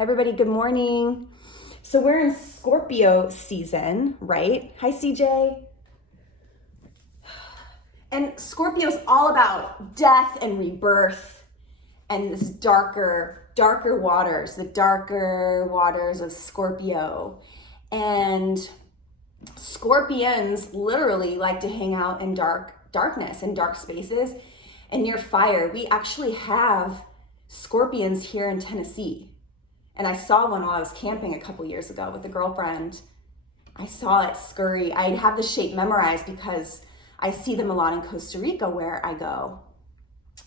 Hi everybody, good morning. So we're in Scorpio season, right? Hi CJ. And Scorpio's all about death and rebirth and this darker waters, the darker waters of Scorpio. And Scorpions literally like to hang out in darkness and dark spaces and near fire. We actually have Scorpions here in Tennessee. And I saw one while I was camping a couple years ago with a girlfriend. I saw it scurry. I have the shape memorized because I see them a lot in Costa Rica where I go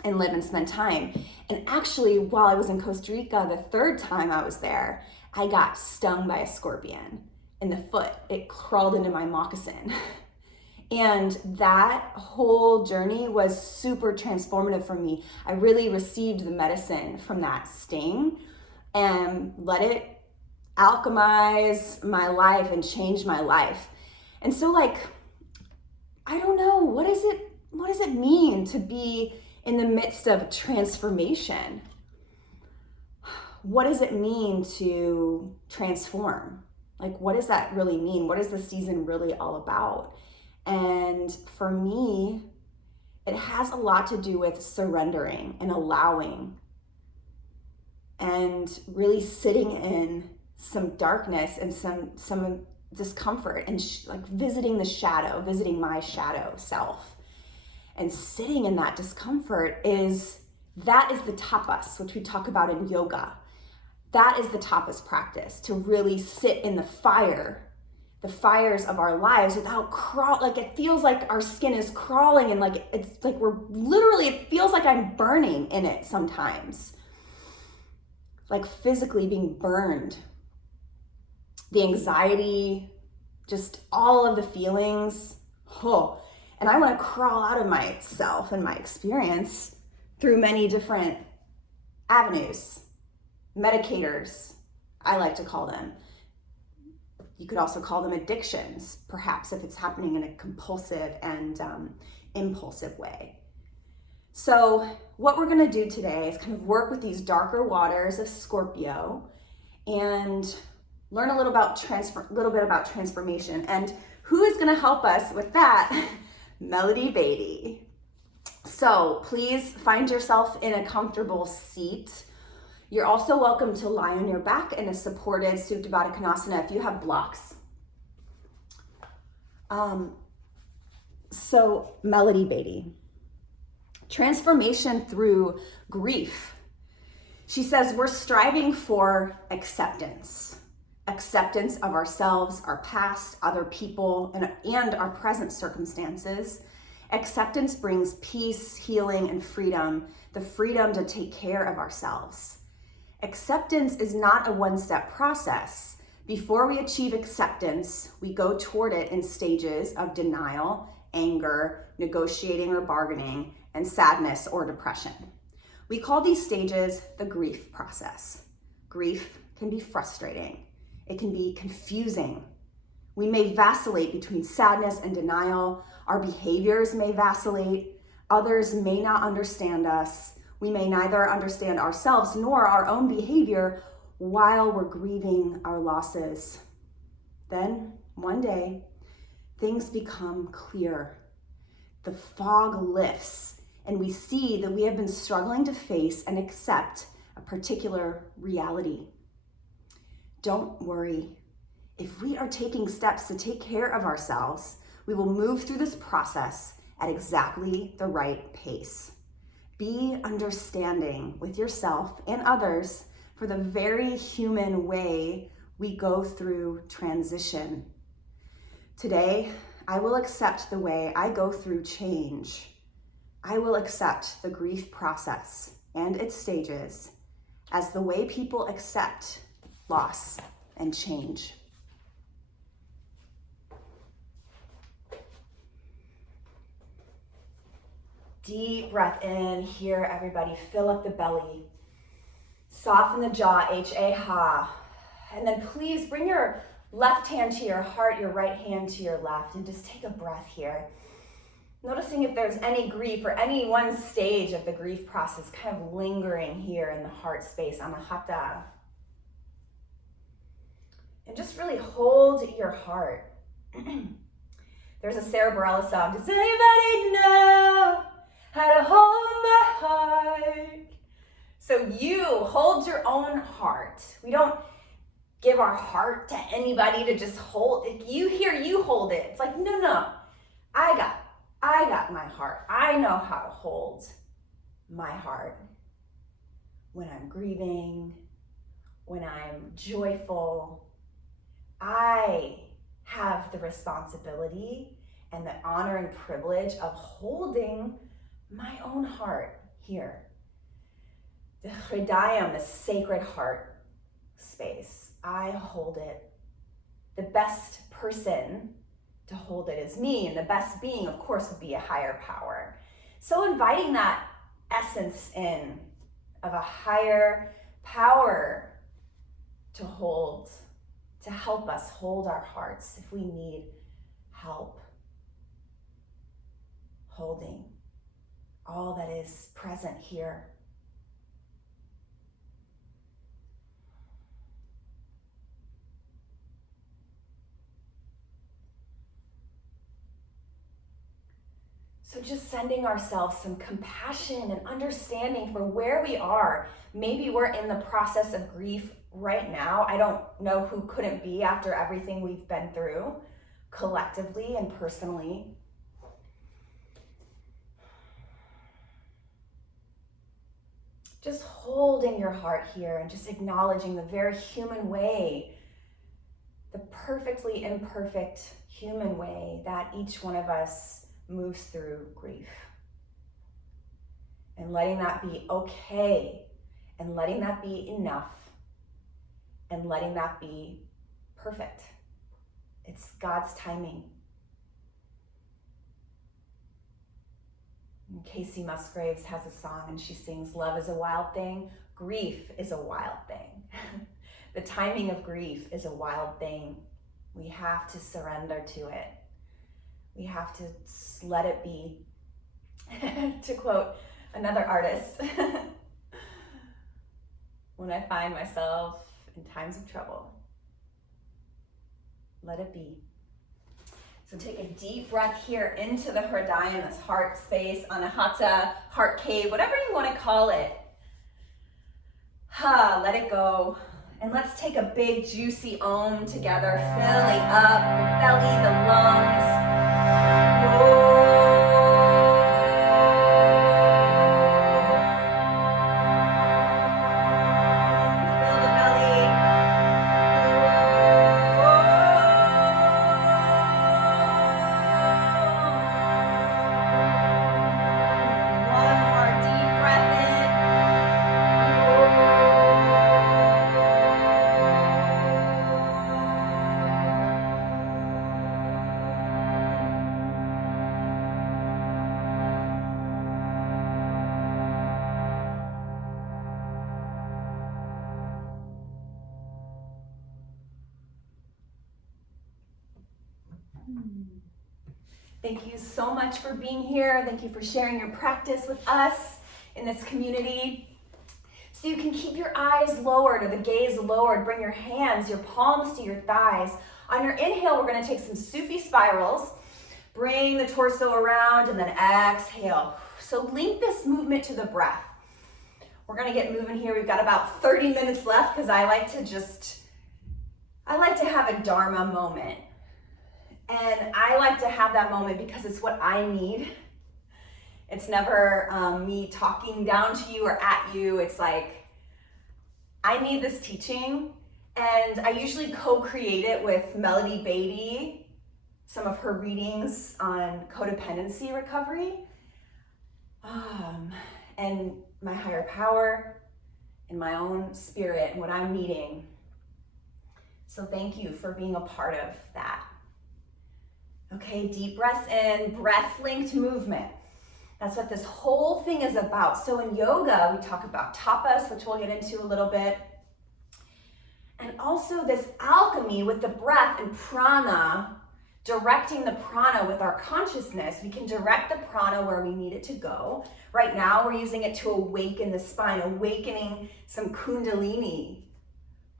and live and spend time. And actually, while I was in Costa Rica, the third time I was there, I got stung by a scorpion in the foot. It crawled into my moccasin. And that whole journey was super transformative for me. I really received the medicine from that sting and let it alchemize my life and change my life. And so I don't know, what does it mean to be in the midst of transformation? What does it mean to transform? What does that really mean? What is the season really all about? And for me, it has a lot to do with surrendering and allowing and really sitting in some darkness and some discomfort and visiting the shadow, visiting my shadow self. And sitting in that discomfort is the tapas, which we talk about in yoga. That is the tapas practice, to really sit in the fires of our lives without it feels like our skin is crawling and it feels like I'm burning in it sometimes. Physically being burned. The anxiety, just all of the feelings. And I want to crawl out of myself and my experience through many different avenues. Medicators, I like to call them. You could also call them addictions, perhaps if it's happening in a compulsive and impulsive way. So what we're going to do today is kind of work with these darker waters of Scorpio and learn a little bit about transformation. And who is going to help us with that? Melody Beatty. So please find yourself in a comfortable seat. You're also welcome to lie on your back in a supported Supta Baddha Konasana if you have blocks. So Melody Beatty. Transformation through grief. She says we're striving for acceptance of ourselves, our past, other people, and our present circumstances. Acceptance brings peace, healing, and freedom, the freedom to take care of ourselves. Acceptance is not a one-step process. Before we achieve acceptance, we go toward it in stages of denial, anger, negotiating or bargaining, and sadness or depression. We call these stages the grief process. Grief can be frustrating. It can be confusing. We may vacillate between sadness and denial. Our behaviors may vacillate. Others may not understand us. We may neither understand ourselves nor our own behavior while we're grieving our losses. Then, one day, things become clear. The fog lifts, and we see that we have been struggling to face and accept a particular reality. Don't worry. If we are taking steps to take care of ourselves, we will move through this process at exactly the right pace. Be understanding with yourself and others for the very human way we go through transition. Today, I will accept the way I go through change. I will accept the grief process and its stages as the way people accept loss and change. Deep breath in here, everybody. Fill up the belly. Soften the jaw, H-A-ha. And then please bring your left hand to your heart, your right hand to your left, and just take a breath here. Noticing if there's any grief or any one stage of the grief process kind of lingering here in the heart space on the Hatha. And just really hold your heart. There's a Sarah Bareilles song. Does anybody know how to hold my heart? So you hold your own heart. We don't give our heart to anybody to just hold. If you hear you hold it, it's like, no. I got my heart. I know how to hold my heart when I'm grieving, when I'm joyful. I have the responsibility and the honor and privilege of holding my own heart here. The Hridayam, the sacred heart space. I hold it. The best person to hold it is me, and the best being, of course, would be a higher power. So inviting that essence in of a higher power to hold, to help us hold our hearts if we need help holding all that is present here. So just sending ourselves some compassion and understanding for where we are. Maybe we're in the process of grief right now. I don't know who couldn't be after everything we've been through, collectively and personally. Just holding your heart here and just acknowledging the very human way, the perfectly imperfect human way that each one of us moves through grief. And letting that be okay, and letting that be enough, and letting that be perfect. It's God's timing. And Casey Musgraves has a song and she sings, "Love is a wild thing, grief is a wild thing." The timing of grief is a wild thing. We have to surrender to it. We have to let it be. To quote another artist, when I find myself in times of trouble, let it be. So take a deep breath here into the Hridayam, this heart space, Anahata, heart cave, whatever you want to call it. Let it go. And let's take a big juicy Om together, filling up the belly, the lungs. Thank you so much for being here. Thank you for sharing your practice with us in this community. So you can keep your eyes lowered or the gaze lowered. Bring your hands, your palms to your thighs. On your inhale, we're going to take some Sufi spirals. Bring the torso around and then exhale. So link this movement to the breath. We're going to get moving here. We've got about 30 minutes left because I like to have a Dharma moment. And I like to have that moment because it's what I need. It's never me talking down to you or at you. It's like, I need this teaching. And I usually co-create it with Melody Beatty, some of her readings on codependency recovery, and my higher power and my own spirit and what I'm needing. So thank you for being a part of that. Okay, deep breaths in, breath-linked movement. That's what this whole thing is about. So in yoga, we talk about tapas, which we'll get into a little bit. And also this alchemy with the breath and prana, directing the prana with our consciousness. We can direct the prana where we need it to go. Right now, we're using it to awaken the spine, awakening some kundalini,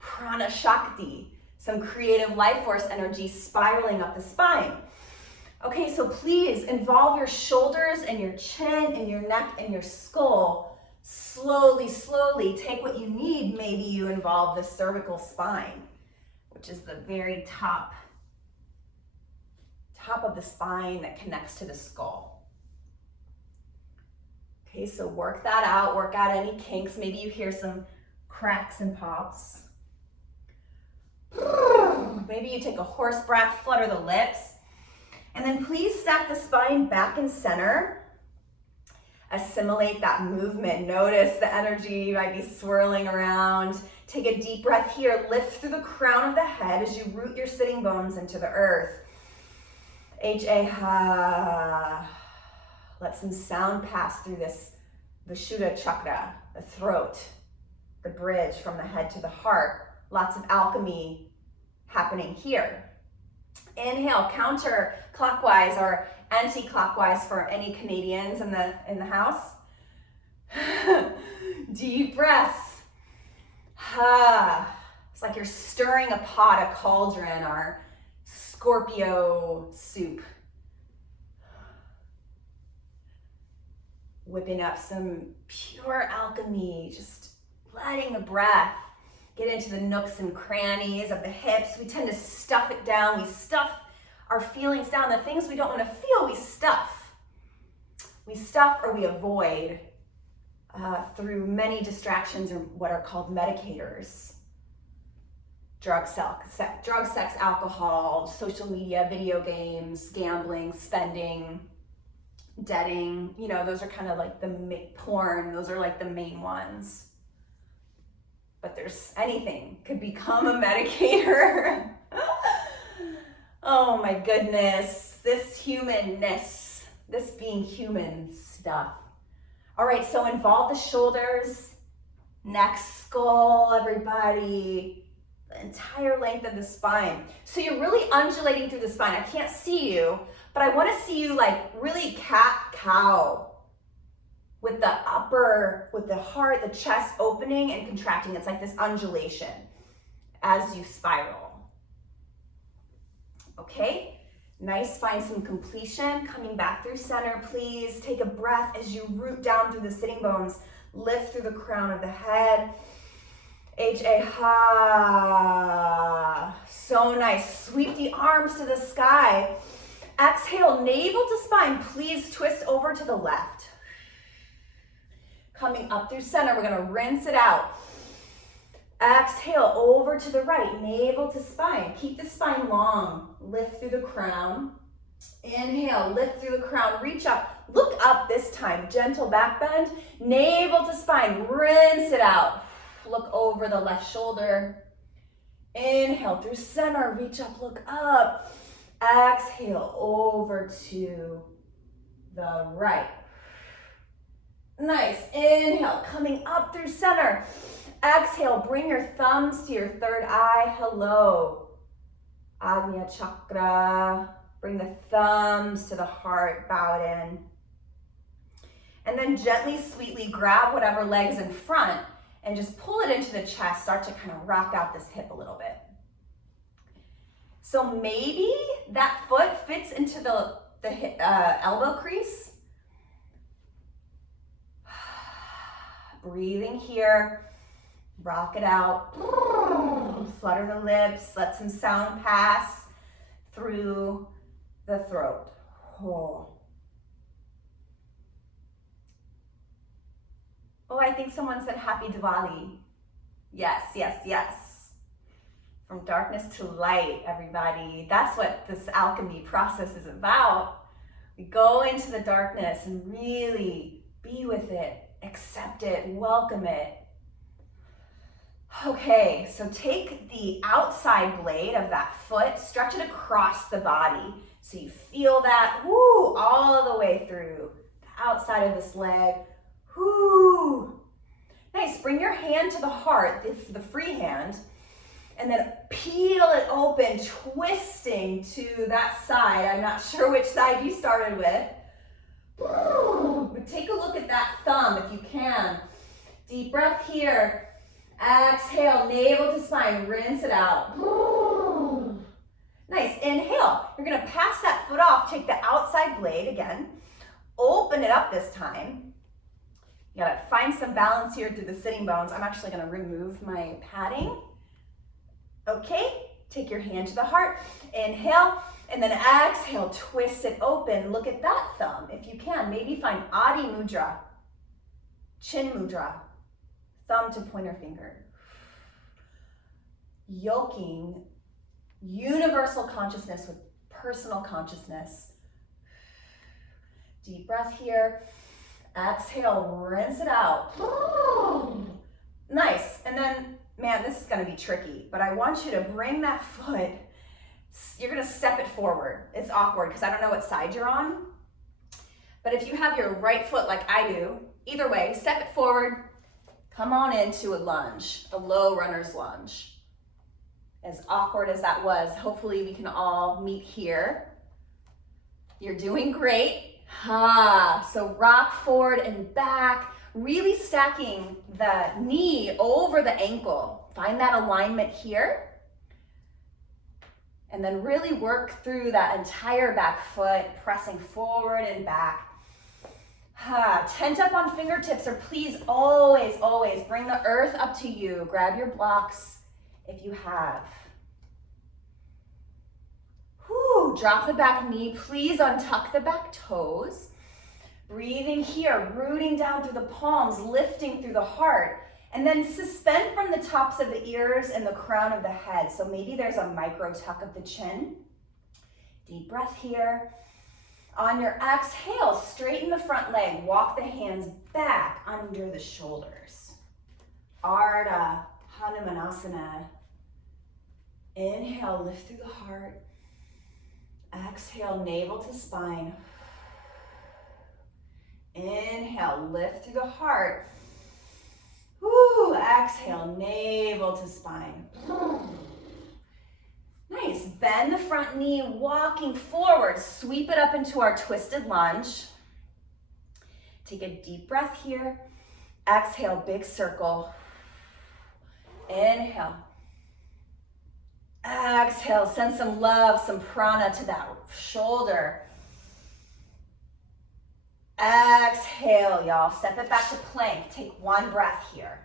prana shakti, Some creative life force energy spiraling up the spine. Okay, so please involve your shoulders and your chin and your neck and your skull. Slowly, slowly take what you need. Maybe you involve the cervical spine, which is the very top of the spine that connects to the skull. Okay, so work that out. Work out any kinks. Maybe you hear some cracks and pops. Maybe you take a horse breath, flutter the lips. And then please stack the spine back in center. Assimilate that movement. Notice the energy might be swirling around. Take a deep breath here. Lift through the crown of the head as you root your sitting bones into the earth. Ha. Let some sound pass through this Vishuddha chakra, the throat, the bridge from the head to the heart. Lots of alchemy happening here. Inhale, counterclockwise or anti-clockwise for any Canadians in the house. Deep breaths. It's like you're stirring a pot, a cauldron, or Scorpio soup. Whipping up some pure alchemy, just letting the breath get into the nooks and crannies of the hips. We tend to stuff it down. We stuff our feelings down. The things we don't want to feel, we stuff. We stuff or we avoid through many distractions or what are called medicators. Drug, sex, alcohol, social media, video games, gambling, spending, debting. You know, those are kind of like porn. Those are like the main ones. But there's anything could become a medicator. Oh my goodness, this humanness, this being human stuff. All right, so involve the shoulders, neck, skull, everybody, the entire length of the spine. So you're really undulating through the spine. I can't see you, but I want to see you like really cat-cow. With the heart, the chest opening and contracting. It's like this undulation as you spiral. Okay, nice, find some completion. Coming back through center, please. Take a breath as you root down through the sitting bones. Lift through the crown of the head. Ha. So nice. Sweep the arms to the sky. Exhale, navel to spine. Please twist over to the left. Coming up through center, we're gonna rinse it out. Exhale, over to the right, navel to spine. Keep the spine long. Lift through the crown. Inhale, lift through the crown, reach up. Look up this time, gentle back bend. Navel to spine, rinse it out. Look over the left shoulder. Inhale through center, reach up, look up. Exhale, over to the right. Nice, inhale, coming up through center. Exhale, bring your thumbs to your third eye. Hello. Agnya chakra. Bring the thumbs to the heart, bowed in. And then gently, sweetly grab whatever leg is in front and just pull it into the chest. Start to kind of rock out this hip a little bit. So maybe that foot fits into the elbow crease. Breathing here, rock it out, flutter the lips, let some sound pass through the throat. Oh, I think someone said Happy Diwali. Yes, yes, yes. From darkness to light, everybody. That's what this alchemy process is about. We go into the darkness and really be with it. Accept it, welcome it. Okay, so take the outside blade of that foot, stretch it across the body. So you feel that, whoo, all the way through the outside of this leg. Whoo. Nice, bring your hand to the heart, the free hand, and then peel it open, twisting to that side. I'm not sure which side you started with. But take a look at that thumb if you can. Deep breath here. Exhale, navel to spine, rinse it out. Nice. Inhale. You're going to pass that foot off. Take the outside blade again. Open it up this time. You got to find some balance here through the sitting bones. I'm actually going to remove my padding. Okay. Take your hand to the heart. Inhale. And then exhale. Twist it open. Look at that thumb. If you can, maybe find Adi Mudra. Chin Mudra. Thumb to pointer finger. Yoking universal consciousness with personal consciousness. Deep breath here. Exhale, rinse it out. Nice. And then, man, this is going to be tricky, but I want you to bring that foot. You're going to step it forward. It's awkward because I don't know what side you're on. But if you have your right foot like I do, either way, step it forward. Come on into a lunge, a low runner's lunge. As awkward as that was, hopefully we can all meet here. You're doing great. So rock forward and back, really stacking the knee over the ankle. Find that alignment here. And then really work through that entire back foot, pressing forward and back. Tent up on fingertips, or please always, always bring the earth up to you. Grab your blocks if you have. Drop the back knee. Please untuck the back toes. Breathing here, rooting down through the palms, lifting through the heart. And then suspend from the tops of the ears and the crown of the head. So maybe there's a micro tuck of the chin. Deep breath here. On your exhale, straighten the front leg. Walk the hands back under the shoulders. Ardha Hanumanasana. Inhale, lift through the heart. Exhale, navel to spine. Inhale, lift through the heart. Woo, exhale, navel to spine. Nice, bend the front knee, walking forward. Sweep it up into our twisted lunge. Take a deep breath here. Exhale, big circle. Inhale. Exhale, send some love, some prana to that shoulder. Exhale, y'all. Step it back to plank. Take one breath here.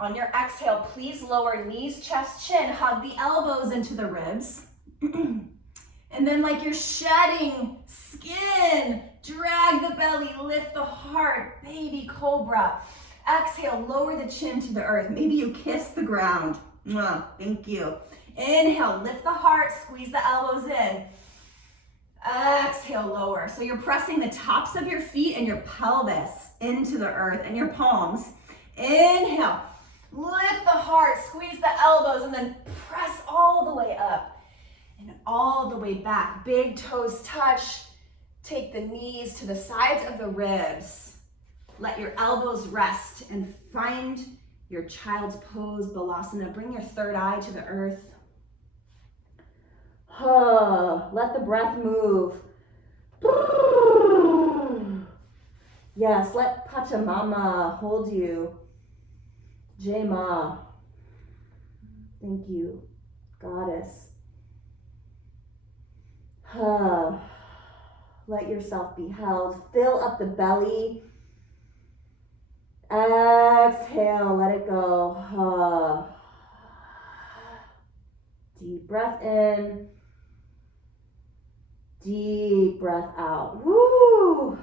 On your exhale, please lower knees, chest, chin. Hug the elbows into the ribs. And then like you're shedding skin, drag the belly, lift the heart, baby cobra. Exhale, lower the chin to the earth. Maybe you kiss the ground. Thank you. Inhale, lift the heart, squeeze the elbows in. Exhale, lower. So you're pressing the tops of your feet and your pelvis into the earth and your palms. Inhale, lift the heart, squeeze the elbows, and then press all the way up and all the way back. Big toes touch. Take the knees to the sides of the ribs. Let your elbows rest and find your child's pose, Balasana. Bring your third eye to the earth. Let the breath move. Yes, let Pachamama hold you. Jai Ma. Thank you, Goddess. Let yourself be held. Fill up the belly. Exhale, let it go. Deep breath in. Deep breath out. Woo!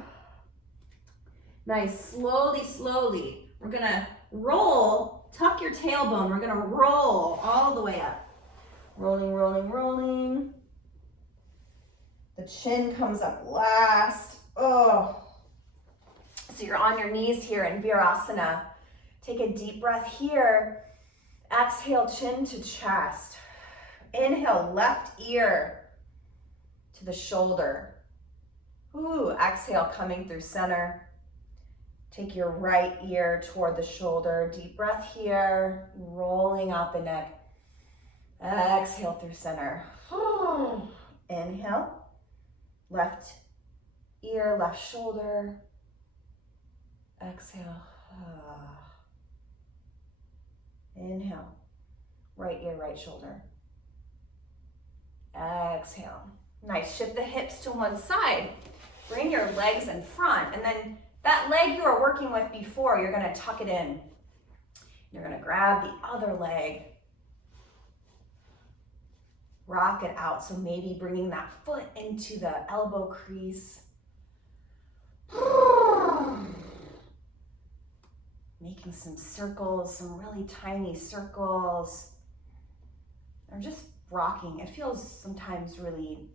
Nice. Slowly, slowly. We're going to roll. Tuck your tailbone. We're going to roll all the way up. Rolling, rolling, rolling. The chin comes up last. Oh. So you're on your knees here in Virasana. Take a deep breath here. Exhale, chin to chest. Inhale, left ear to the shoulder. Ooh, exhale, coming through center. Take your right ear toward the shoulder. Deep breath here, rolling out the neck. Exhale through center. Inhale, left ear, left shoulder. Exhale. Inhale, right ear, right shoulder. Exhale. Nice, shift the hips to one side. Bring your legs in front, and then that leg you were working with before, you're gonna tuck it in. You're gonna grab the other leg, rock it out. So maybe bringing that foot into the elbow crease. Making some circles, some really tiny circles. Or just rocking. It feels sometimes really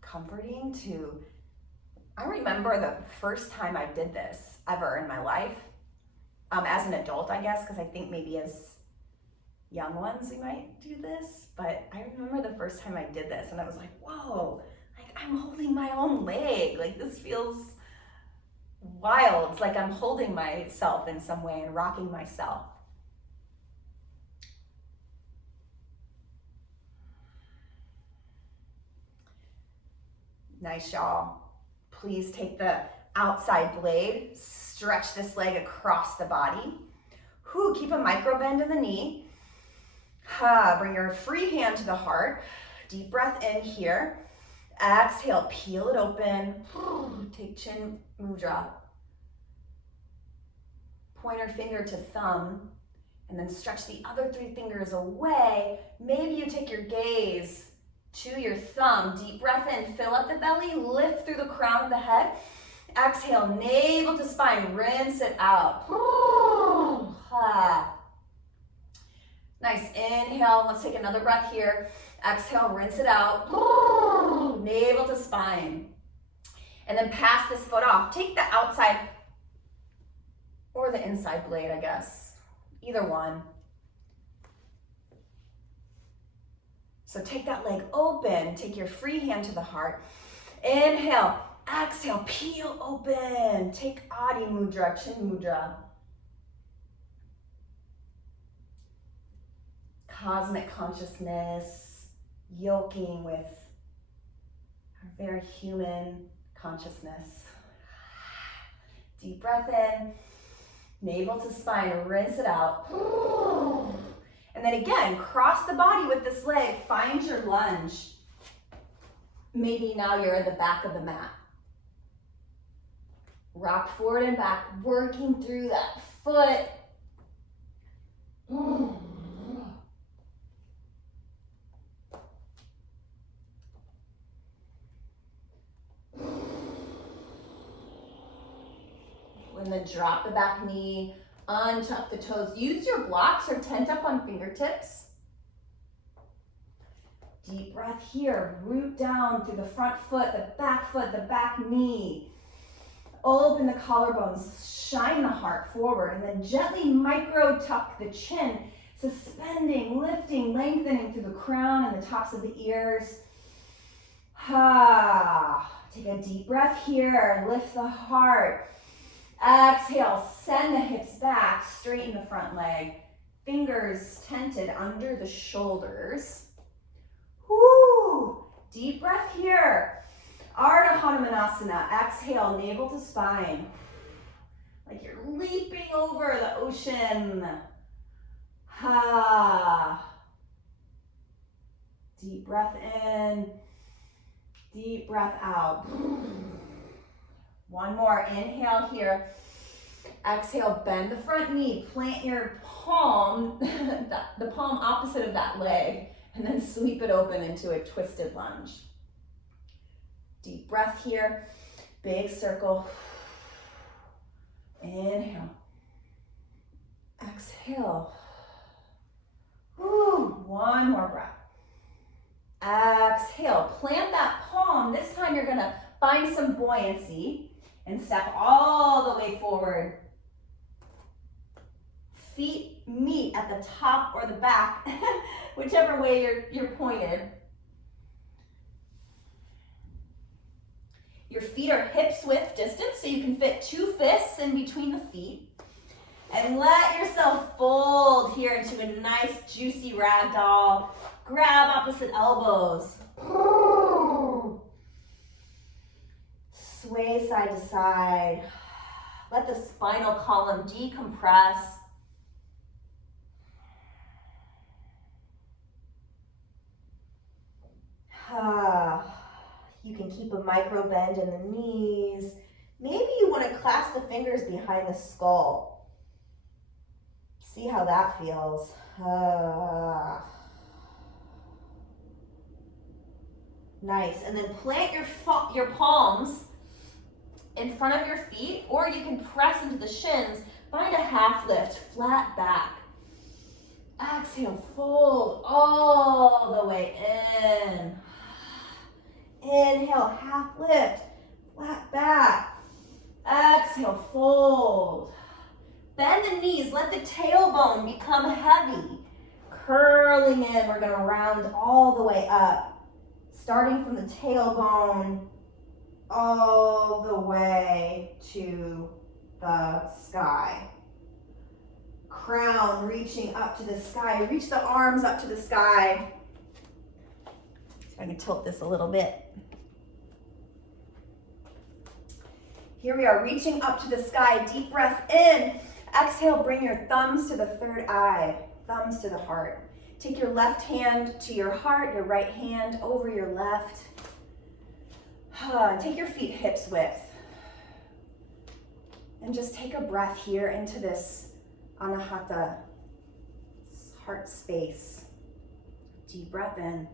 comforting to, I remember the first time I did this ever in my life, as an adult, I guess, because I think maybe as young ones we might do this, but I remember the first time I did this and I was like, whoa, like I'm holding my own leg. Like this feels wild. It's like I'm holding myself in some way and rocking myself. Nice, y'all. Please take the outside blade, stretch this leg across the body. Keep a micro bend in the knee. Bring your free hand to the heart. Deep breath in here. Exhale, peel it open. Take chin mudra. Pointer finger to thumb, and then stretch the other 3 fingers away. Maybe you take your gaze to your thumb. Deep breath in, fill up the belly, lift through the crown of the head. Exhale, navel to spine, rinse it out. Nice, inhale, let's take another breath here. Exhale, rinse it out. Navel to spine. And then pass this foot off. Take the outside or the inside blade, I guess. Either one. So take that leg open. Take your free hand to the heart. Inhale. Exhale. Peel open. Take Adi Mudra, Chin Mudra. Cosmic consciousness yoking with our very human consciousness. Deep breath in. Navel to spine, rinse it out. And then again, cross the body with this leg, find your lunge. Maybe now you're at the back of the mat. Rock forward and back, working through that foot. And then drop the back knee, untuck the toes. Use your blocks or tent up on fingertips. Deep breath here. Root down through the front foot, the back knee. Open the collarbones, shine the heart forward, and then gently micro tuck the chin, suspending, lifting, lengthening through the crown and the tops of the ears. Take a deep breath here, lift the heart. Exhale, send the hips back, straighten the front leg. Fingers tented under the shoulders. Woo! Deep breath here. Ardha Hanumanasana. Exhale, navel to spine. Like you're leaping over the ocean. Deep breath in. Deep breath out. One more, inhale here. Exhale, bend the front knee, plant your palm, the palm opposite of that leg, and then sweep it open into a twisted lunge. Deep breath here, big circle. Inhale. Exhale. Woo. One more breath. Exhale, plant that palm. This time you're gonna find some buoyancy and step all the way forward. Feet meet at the top or the back, whichever way you're pointed. Your feet are hips width distance, so you can fit 2 fists in between the feet. And let yourself fold here into a nice juicy ragdoll. Grab opposite elbows. Sway side to side. Let the spinal column decompress. keep a micro bend in the knees. Maybe you want to clasp the fingers behind the skull. See how that feels. Nice. And then plant your palms in front of your feet, or you can press into the shins. Find a half lift, flat back. Exhale, fold all the way in. Inhale, half lift, flat back. Exhale, fold. Bend the knees, let the tailbone become heavy. Curling in, we're gonna round all the way up. Starting from the tailbone all the way to the sky. Crown reaching up to the sky. Reach the arms up to the sky. So I can tilt this a little bit. Here we are, reaching up to the sky. Deep breath in. Exhale, bring your thumbs to the third eye, thumbs to the heart. Take your left hand to your heart, your right hand over your left. Take your feet hips width. And just take a breath here into this Anahata heart space. Deep breath in.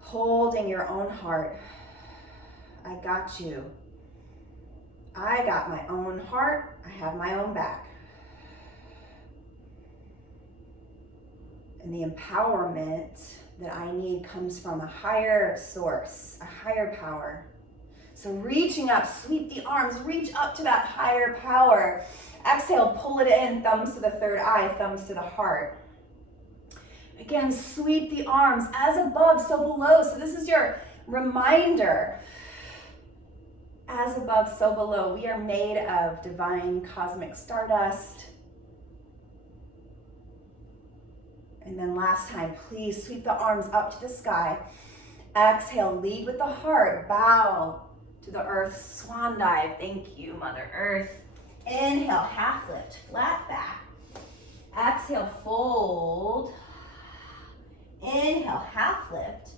Holding your own heart. I got you. I got my own heart. I have my own back. And the empowerment that I need comes from a higher source, a higher power. So reaching up, sweep the arms, reach up to that higher power. Exhale, pull it in, thumbs to the third eye, thumbs to the heart. Again, sweep the arms, as above, so below. So this is your reminder. As above, so below. We are made of divine cosmic stardust. And then last time, please sweep the arms up to the sky. Exhale, lead with the heart. Bow to the earth, swan dive. Thank you, Mother Earth. Inhale, half lift, flat back. Exhale, fold. Inhale, half lift.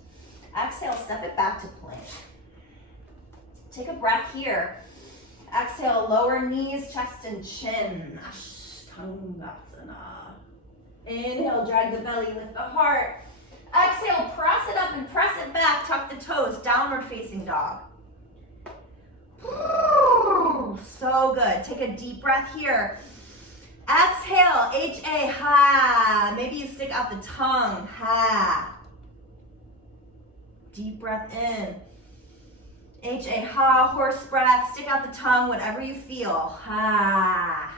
Exhale, step it back to plank. Take a breath here. Exhale, lower knees, chest and chin. Ashtangasana. Inhale, drag the belly, lift the heart. Exhale, press it up and press it back. Tuck the toes, downward facing dog. So good. Take a deep breath here. Exhale, H-A, ha. Maybe you stick out the tongue, ha. Deep breath in. H-A, ha, horse breath. Stick out the tongue, whatever you feel, ha.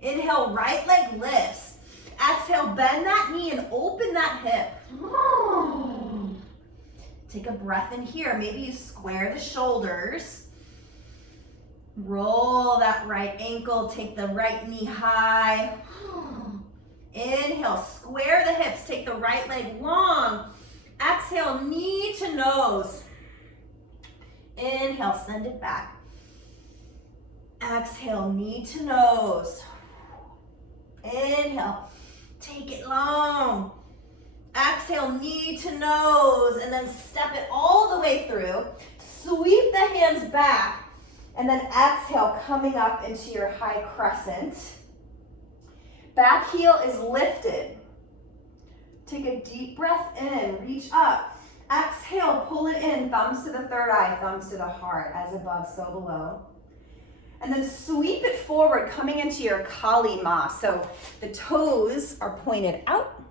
Inhale, right leg lifts. Exhale, bend that knee and open that hip. Take a breath in here. Maybe you square the shoulders. Roll that right ankle. Take the right knee high. Inhale, square the hips. Take the right leg long. Exhale, knee to nose. Inhale, send it back. Exhale, knee to nose. Inhale. Take it long. Exhale, knee to nose, and then step it all the way through. Sweep the hands back, and then exhale, coming up into your high crescent. Back heel is lifted. Take a deep breath in, reach up. Exhale, pull it in, thumbs to the third eye, thumbs to the heart, as above, so below. And then sweep it forward, coming into your Kali Ma. So the toes are pointed out.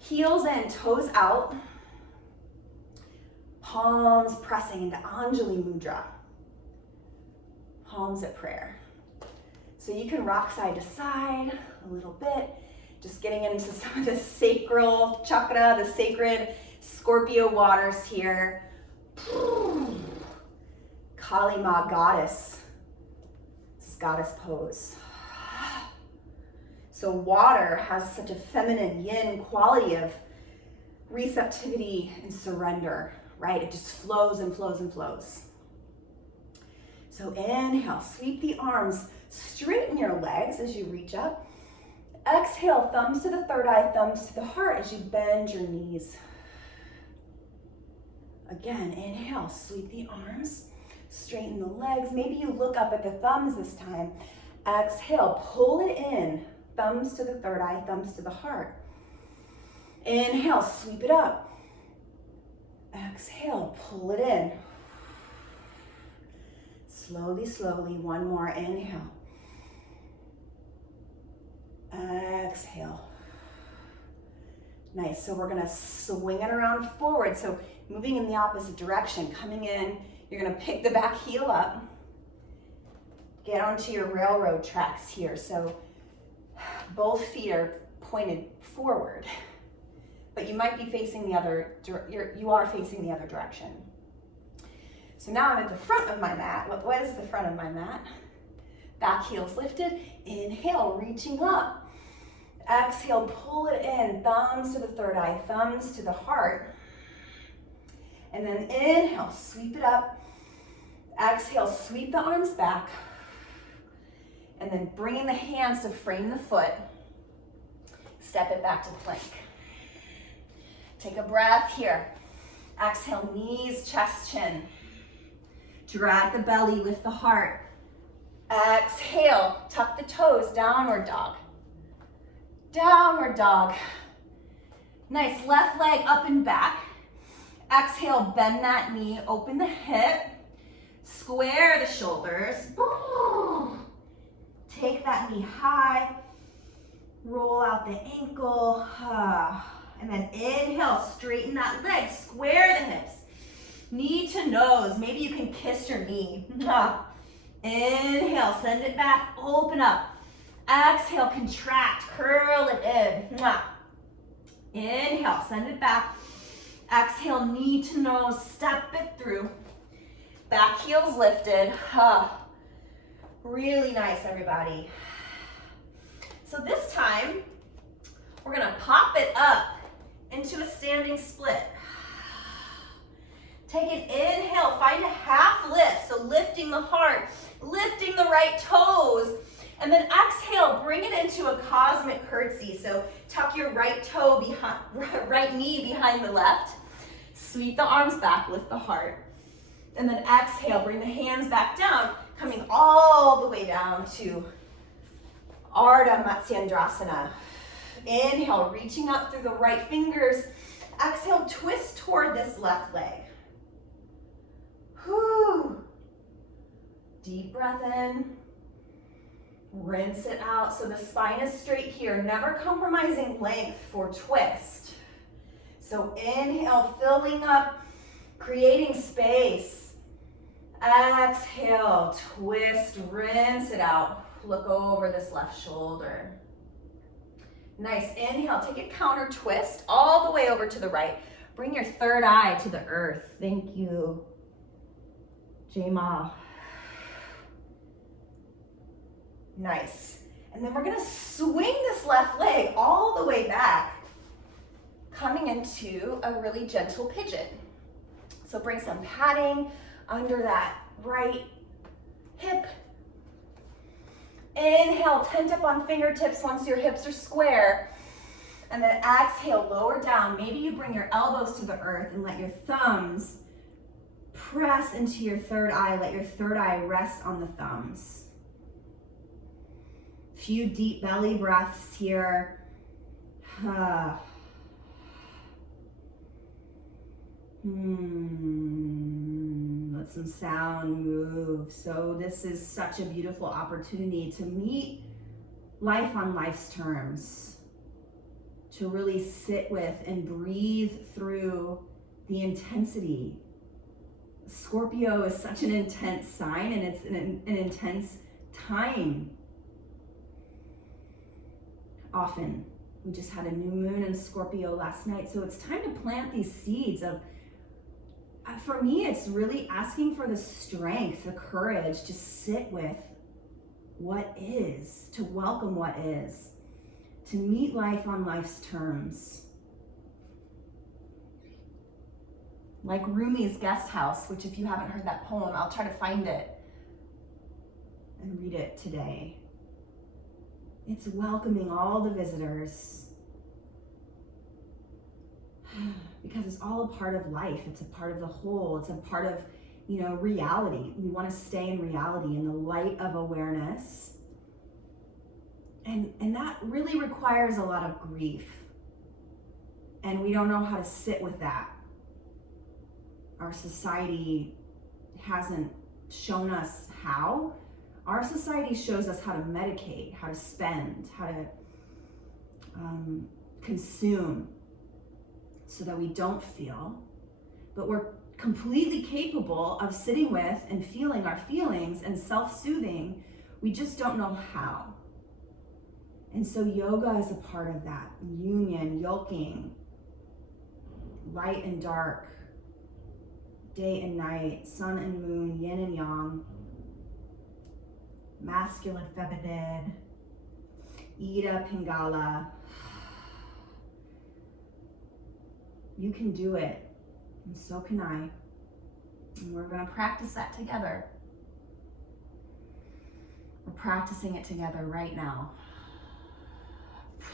Heels in, toes out. Palms pressing into Anjali Mudra. Palms at prayer. So you can rock side to side a little bit. Just getting into some of the sacral chakra, the sacred Scorpio waters here. Kali Ma, goddess. This is goddess pose. So water has such a feminine yin quality of receptivity and surrender, right? It just flows and flows and flows. So inhale, sweep the arms, straighten your legs as you reach up. Exhale, thumbs to the third eye, thumbs to the heart as you bend your knees. Again, inhale, sweep the arms, straighten the legs. Maybe you look up at the thumbs this time. Exhale, pull it in, thumbs to the third eye, thumbs to the heart. Inhale, sweep it up. Exhale, pull it in. Slowly, slowly, one more, inhale. Exhale. Nice, so we're gonna swing it around forward. So moving in the opposite direction, coming in, you're gonna pick the back heel up. Get onto your railroad tracks here. So both feet are pointed forward, but you might be facing the other, you are facing the other direction. So now I'm at the front of my mat. What is the front of my mat? Back heel's lifted. Inhale, reaching up. Exhale, pull it in. Thumbs to the third eye, thumbs to the heart. And then inhale, sweep it up. Exhale, sweep the arms back. And then bringing the hands to frame the foot. Step it back to plank. Take a breath here. Exhale, knees, chest, chin. Drag the belly, lift the heart. Exhale, tuck the toes, downward dog. Downward dog. Nice, left leg up and back. Exhale, bend that knee, open the hip. Square the shoulders. Take that knee high. Roll out the ankle. And then inhale, straighten that leg, square the hips. Knee to nose, maybe you can kiss your knee. Inhale, send it back, open up. Exhale, contract, curl it in. Inhale, send it back. Exhale, knee to nose, step it through. Back heel's lifted. Really nice, everybody. So this time, we're gonna pop it up into a standing split. Take an inhale, find a half lift, so lifting the heart, lifting the right toes, and then exhale, bring it into a cosmic curtsy. So tuck your right toe behind, right knee behind the left, sweep the arms back, lift the heart, and then exhale, bring the hands back down, coming all the way down to Ardha Matsyendrasana. Inhale, reaching up through the right fingers. Exhale, twist toward this left leg. Whew. Deep breath in. Rinse it out. So the spine is straight here, never compromising length for twist. So inhale, filling up, creating space. Exhale, twist, rinse it out. Look over this left shoulder. Nice, inhale, take a counter twist all the way over to the right. Bring your third eye to the earth. Thank you, Jema. Nice. And then we're gonna swing this left leg all the way back, coming into a really gentle pigeon. So bring some padding under that right hip. Inhale, tent up on fingertips once your hips are square. And then exhale, lower down. Maybe you bring your elbows to the earth and let your thumbs press into your third eye. Let your third eye rest on the thumbs. Few deep belly breaths here. Let some sound move. So this is such a beautiful opportunity to meet life on life's terms, to really sit with and breathe through the intensity. Scorpio is such an intense sign, and it's an intense time. Often. We just had a new moon in Scorpio last night, so it's time to plant these seeds of, for me, it's really asking for the strength, the courage to sit with what is, to welcome what is, to meet life on life's terms. Like Rumi's Guest House, which if you haven't heard that poem, I'll try to find it and read it today. It's welcoming all the visitors. Because it's all a part of life. It's a part of the whole. It's a part of, reality. We want to stay in reality, in the light of awareness. And that really requires a lot of grief. And we don't know how to sit with that. Our society hasn't shown us how. Our society shows us how to medicate, how to spend, how to consume so that we don't feel. But we're completely capable of sitting with and feeling our feelings and self-soothing. We just don't know how. And so yoga is a part of that. Union, yoking, light and dark, day and night, sun and moon, yin and yang, masculine, feminine, Ida, Pingala. You can do it, and so can I. And we're going to practice that together. We're practicing it together right now.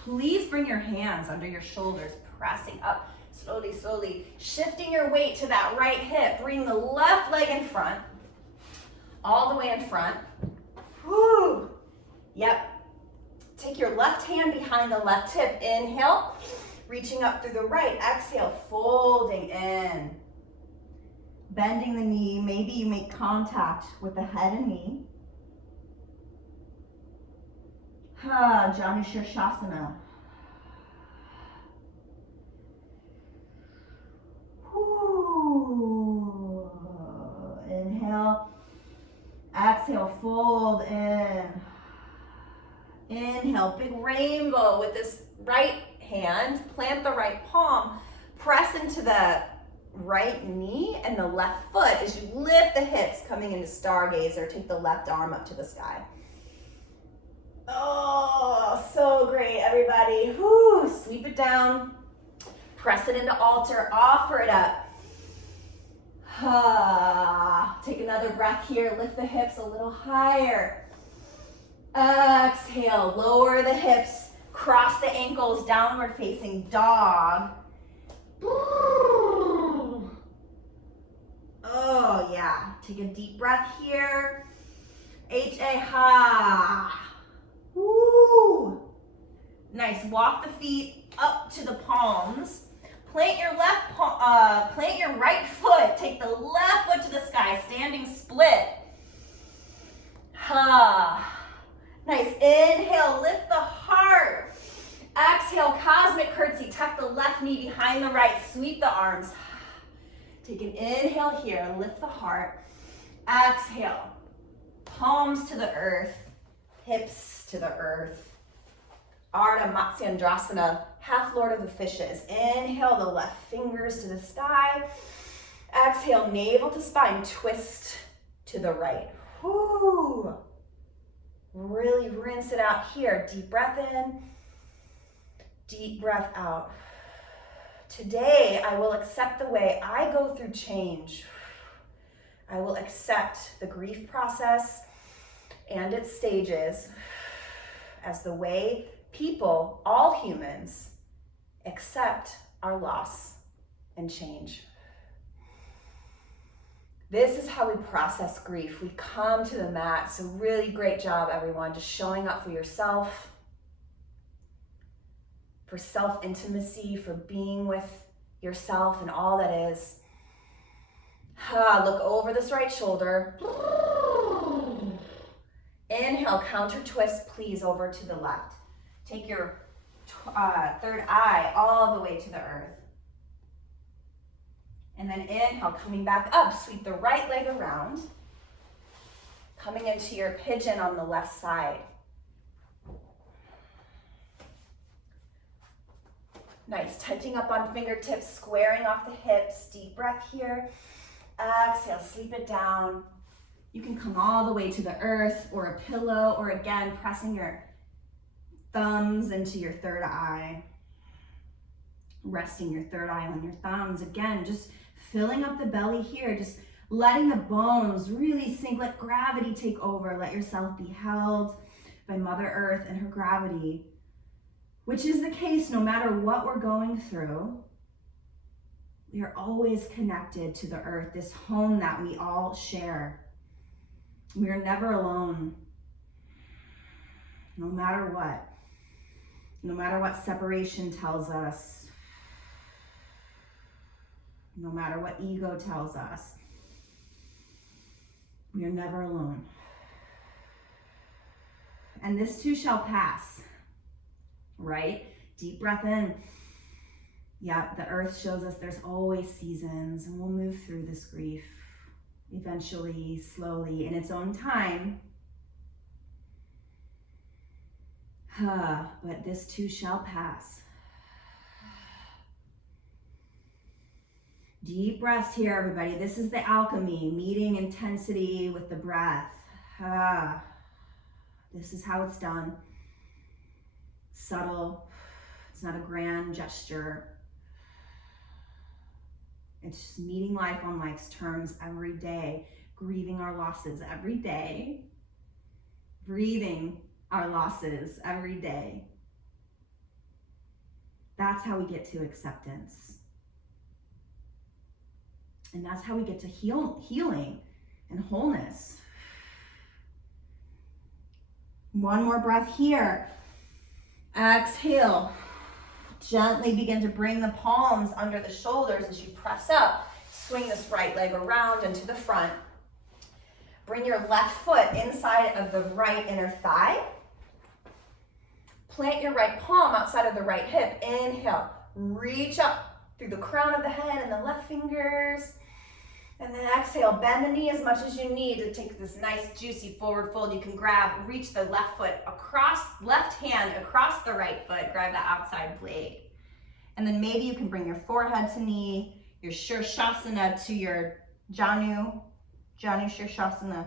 Please bring your hands under your shoulders, pressing up slowly, slowly, shifting your weight to that right hip. Bring the left leg in front, all the way in front. Woo! Yep. Take your left hand behind the left hip. Inhale, reaching up through the right. Exhale, folding in. Bending the knee. Maybe you make contact with the head and knee. Janushirshasana. Inhale. Exhale, fold in. Inhale, big rainbow with this right hand. Plant the right palm. Press into the right knee and the left foot as you lift the hips, coming into stargazer. Take the left arm up to the sky. Oh, so great, everybody. Whew, sweep it down. Press it into altar. Offer it up. Take another breath here. Lift the hips a little higher. Exhale. Lower the hips. Cross the ankles. Downward facing dog. Oh, yeah. Take a deep breath here. Ha. Woo. Nice. Walk the feet up to the palms. Plant your plant your right foot. Take the left foot to the sky. Standing split. Nice. Inhale. Lift the heart. Exhale. Cosmic curtsy. Tuck the left knee behind the right. Sweep the arms. Take an inhale here. Lift the heart. Exhale. Palms to the earth. Hips to the earth. Ardha Matsyendrasana, half lord of the fishes. Inhale the left fingers to the sky. Exhale, navel to spine, twist to the right. Whoo. Really rinse it out here. Deep breath in, deep breath out. Today, I will accept the way I go through change. I will accept the grief process and its stages as the way people, all humans, accept our loss and change. This is how we process grief. We come to the mat. So really great job, everyone, just showing up for yourself, for self-intimacy, for being with yourself and all that is. Look over this right shoulder. Inhale, counter twist, please, over to the left. Take your third eye all the way to the earth. And then inhale, coming back up, sweep the right leg around. Coming into your pigeon on the left side. Nice, tenting up on fingertips, squaring off the hips. Deep breath here. Exhale, sleep it down. You can come all the way to the earth or a pillow, or again, pressing your thumbs into your third eye. Resting your third eye on your thumbs. Again, just filling up the belly here, just letting the bones really sink. Let gravity take over. Let yourself be held. by Mother Earth and her gravity, which is the case no matter what we're going through. We are always connected to the earth, this home that we all share. We are never alone, no matter what. No matter what separation tells us, no matter what ego tells us, we are never alone. And this too shall pass, right? Deep breath in. Yeah, the earth shows us there's always seasons, and we'll move through this grief eventually, slowly, in its own time. But this too shall pass. Deep breaths here, everybody. This is the alchemy, meeting intensity with the breath. This is how it's done. Subtle. It's not a grand gesture. It's just meeting life on life's terms every day, grieving our losses every day, breathing our losses every day. That's how we get to acceptance. And that's how we get to healing and wholeness. One more breath here. Exhale. Gently begin to bring the palms under the shoulders as you press up. Swing this right leg around and to the front. Bring your left foot inside of the right inner thigh. Plant your right palm outside of the right hip. Inhale. Reach up through the crown of the head and the left fingers. And then exhale, bend the knee as much as you need to take this nice juicy forward fold. You can reach the left foot across, left hand across the right foot, grab the outside blade. And then maybe you can bring your forehead to knee, your Shirshasana to your Janu Shirshasana.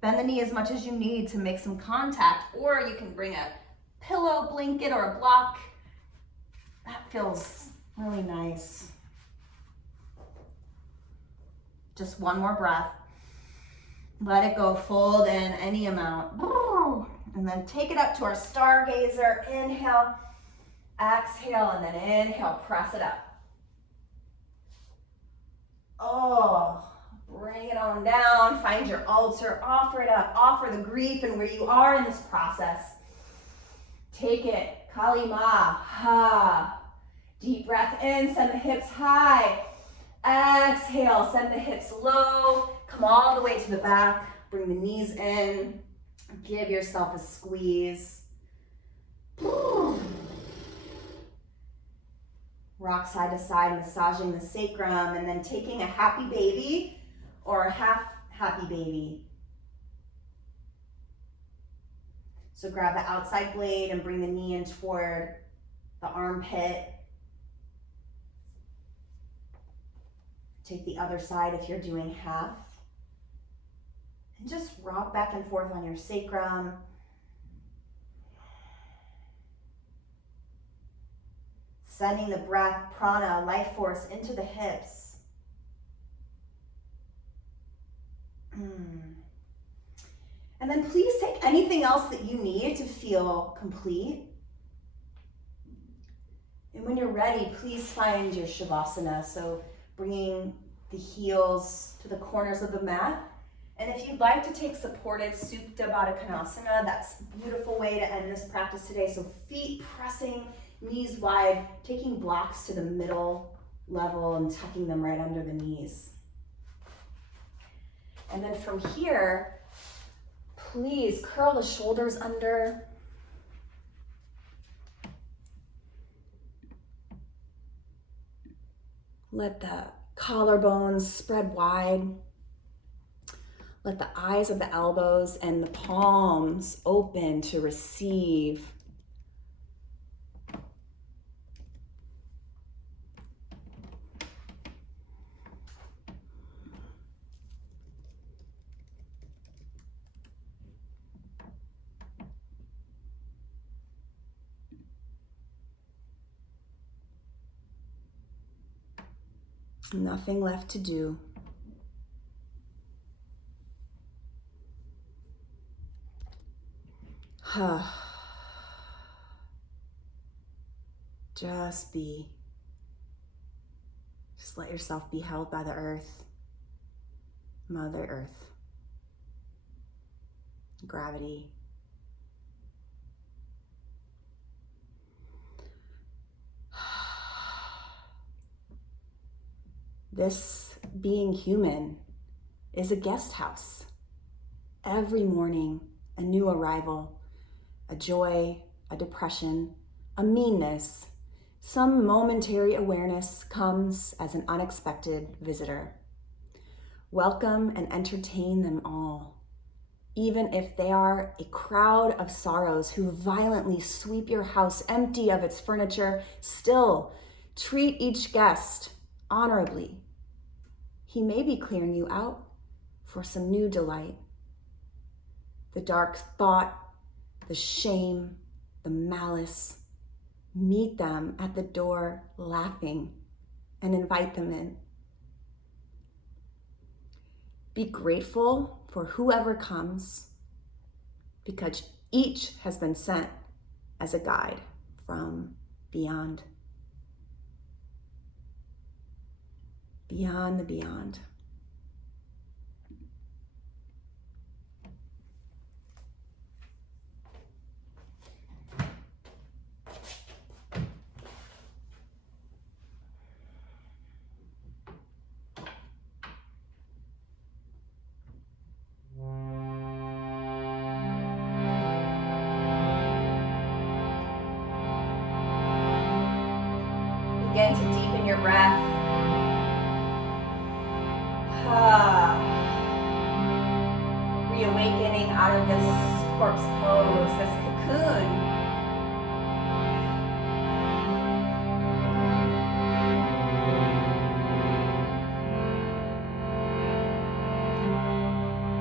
Bend the knee as much as you need to make some contact, or you can bring a pillow, blanket, or a block. That feels really nice. Just one more breath. Let it go, fold in any amount. And then take it up to our stargazer. Inhale, exhale, and then inhale, press it up. Oh, bring it on down. Find your altar, offer it up. Offer the grief and where you are in this process. Take it, Kalima, ha. Deep breath in, send the hips high. Exhale, send the hips low, come all the way to the back, bring the knees in, give yourself a squeeze. Rock side to side, massaging the sacrum, and then taking a happy baby or a half happy baby. So grab the outside blade and bring the knee in toward the armpit. Take the other side if you're doing half. And just rock back and forth on your sacrum. Sending the breath, prana, life force into the hips. And then please take anything else that you need to feel complete. And when you're ready, please find your Shavasana. So bringing the heels to the corners of the mat. And if you'd like to take supported Supta Baddha Konasana, that's a beautiful way to end this practice today. So feet pressing, knees wide, taking blocks to the middle level and tucking them right under the knees. And then from here, please curl the shoulders under. Let the collarbones spread wide. Let the eyes of the elbows and the palms open to receive. Nothing left to do. Just be. Just let yourself be held by the earth, Mother Earth, gravity. This being human is a guest house. Every morning, a new arrival, a joy, a depression, a meanness, some momentary awareness comes as an unexpected visitor. Welcome and entertain them all, even if they are a crowd of sorrows who violently sweep your house empty of its furniture. Still, treat each guest honorably. He may be clearing you out for some new delight. The dark thought, the shame, the malice, meet them at the door laughing and invite them in. Be grateful for whoever comes, because each has been sent as a guide from beyond. Beyond the beyond. Begin to deepen your breath. Reawakening out of this corpse pose, this cocoon.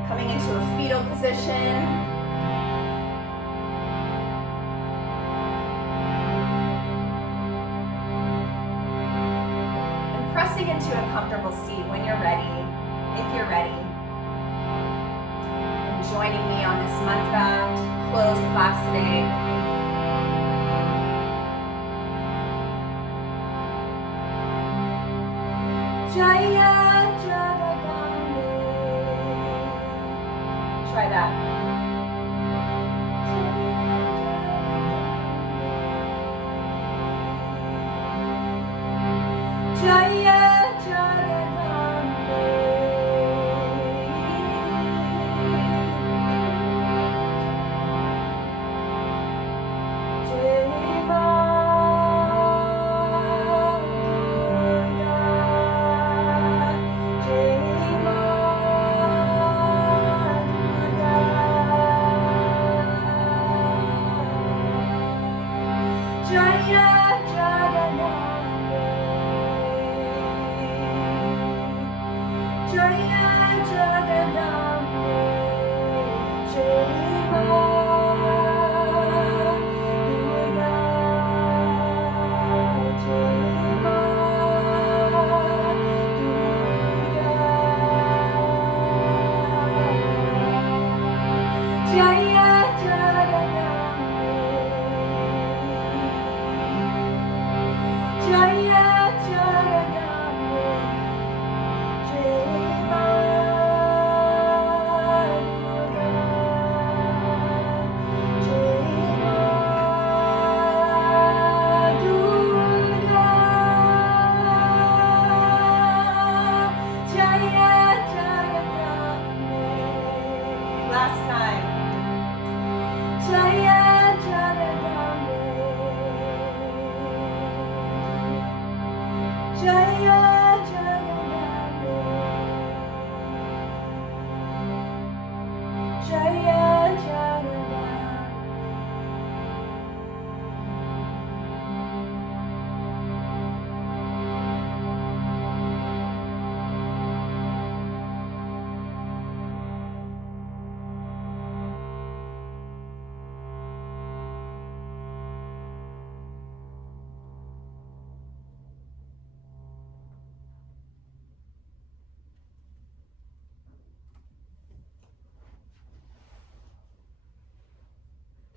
Coming into a fetal position. Pressing into a comfortable seat when you're ready, if you're ready. And joining me on this mantra to close the class today. Jaya Jagadanbe. Try that. Jaya Jagadanbe. Deva.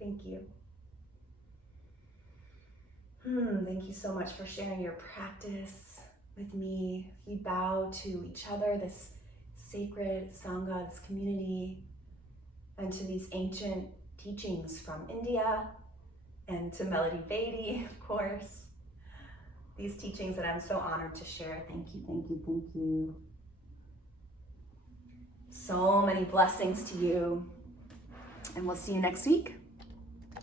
Thank you. Thank you so much for sharing your practice with me. We bow to each other, this sacred Sangha, this community, and to these ancient teachings from India, and to Melody Beatty, of course. These teachings that I'm so honored to share. Thank you, thank you, thank you. So many blessings to you, and we'll see you next week.